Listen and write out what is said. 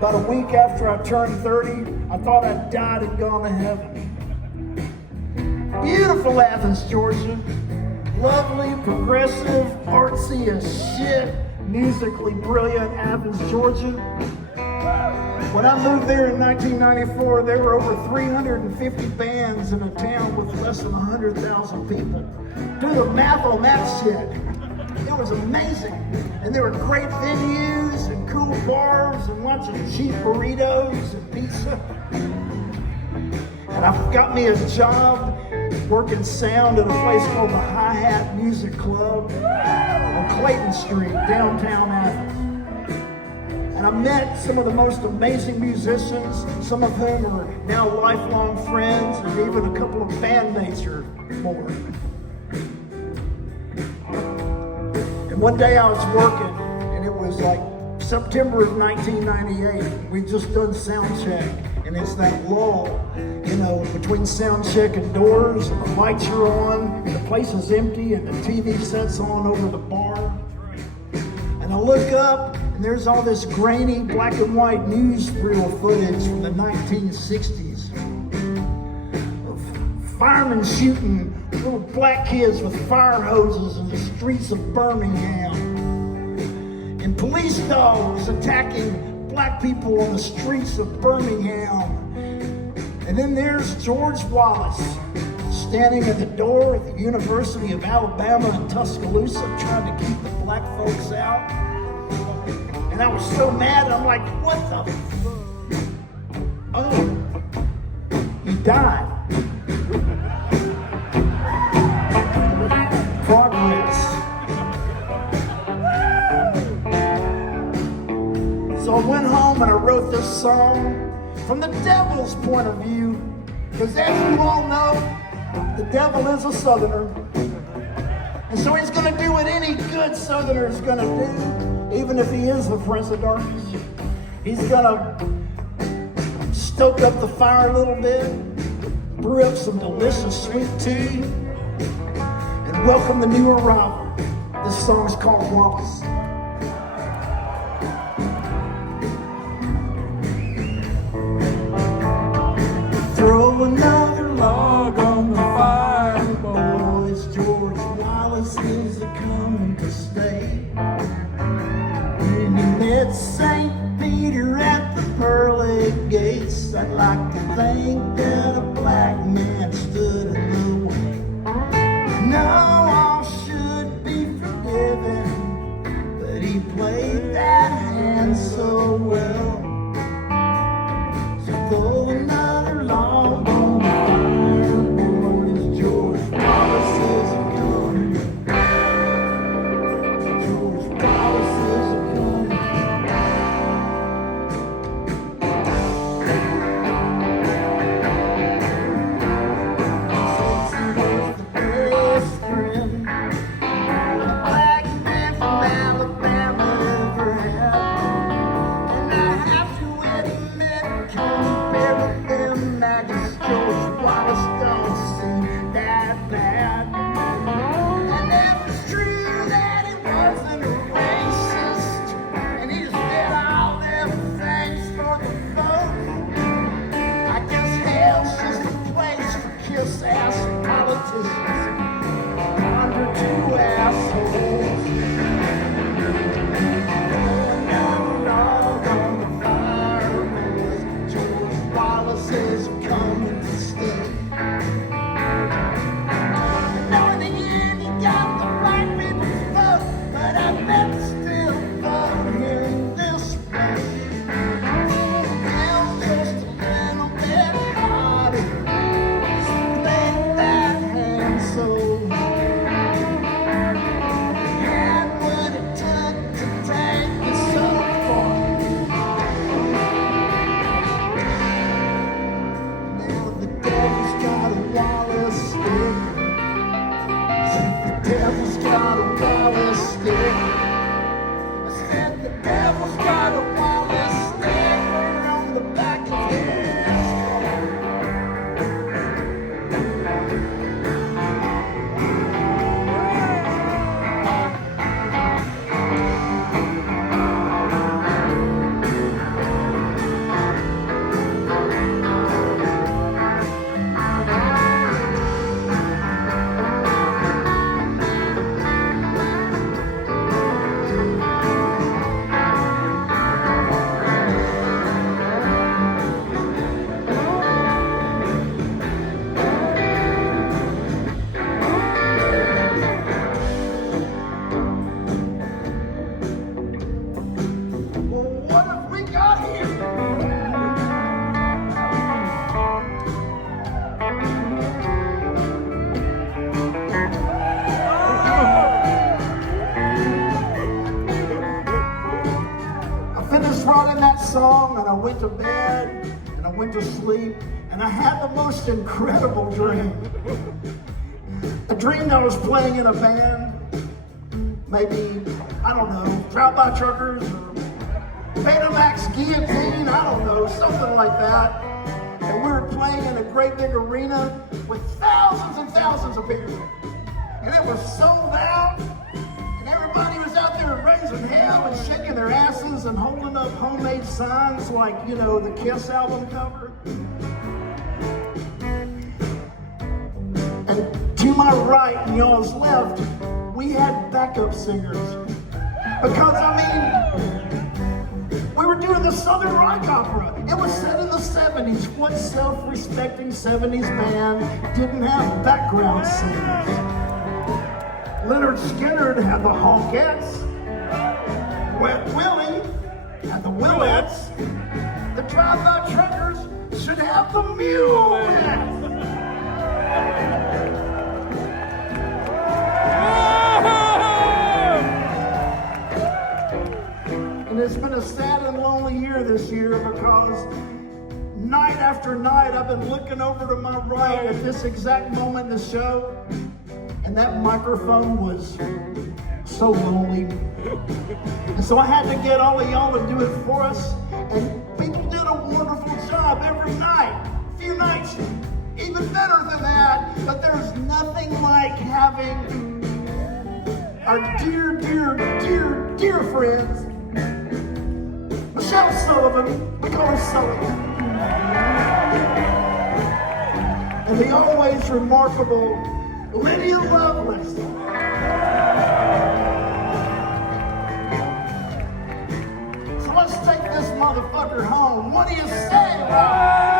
About a week after I turned 30, I thought I'd died and gone to heaven. Beautiful Athens, Georgia. Lovely, progressive, artsy as shit, musically brilliant Athens, Georgia. When I moved there in 1994, there were over 350 bands in a town with less than 100,000 people. Do the math on that shit. It was amazing. And there were great venues and cool bars and lots of cheap burritos and pizza. And I got me a job working sound at a place called the Hi-Hat Music Club on Clayton Street, downtown Athens. And I met some of the most amazing musicians, some of whom are now lifelong friends, and even a couple of bandmates or more. And one day I was working, and it was like September of 1998. We'd just done sound check, and it's that lull, you know, between sound check and doors, and the lights are on, and the place is empty, and the TV set's on over the bar. And I look up, and there's all this grainy black and white newsreel footage from the 1960s of firemen shooting little black kids with fire hoses in the streets of Birmingham, and police dogs attacking black people on the streets of Birmingham. And then there's George Wallace standing at the door at the University of Alabama in Tuscaloosa trying to keep the black folks out. And I was so mad, I'm like, what the Oh, he died. Progress. So I went home and I wrote this song from the devil's point of view, because as you all know, the devil is a Southerner. And so he's going to do what any good Southerner is going to do, even if he is the Prince of Darkness. He's going to stoke up the fire a little bit, brew up some delicious sweet tea, and welcome the new arrival. This song's called Wallace. Throw another log on the fire, boys. George Wallace is a-coming to stay. When he met St. Peter at the pearly gates, I'd like to think that a black man stood in the way. No, all should be forgiven, but he played that hand so well. So throw another log on the fire, boys. George Wallace is a-coming. George Wallace is a-coming. So finished writing that song, and I went to bed, and I went to sleep, and I had the most incredible dream. A dream that I was playing in a band, maybe, I don't know, Drive-By Truckers, or Betamax Guillotine, I don't know, something like that. And we were playing in a great big arena with thousands and thousands of people. And it was sold out, and everybody was out there raising hell and shaking their asses and holding up homemade signs like, you know, the Kiss album cover. And to my right and y'all's left, we had backup singers. Because, I mean, we were doing the Southern Rock Opera. It was set in the 70s. What self-respecting 70s band didn't have background singers? Leonard Skinner had the Honkettes. Wet Willie had the Mulettes. The Drive-By Truckers should have the Mulettes. And it's been a sad and lonely year this year because night after night I've been looking over to my right at this exact moment in the show, and that microphone was so lonely. And so I had to get all of y'all to do it for us, and people did a wonderful job every night. A few nights even better than that, but there's nothing like having our dear, dear, dear, dear friends, Michelle Sullivan, we call her Sully, and the always remarkable Lydia Lovelace. So let's take this motherfucker home. What do you say, Rob?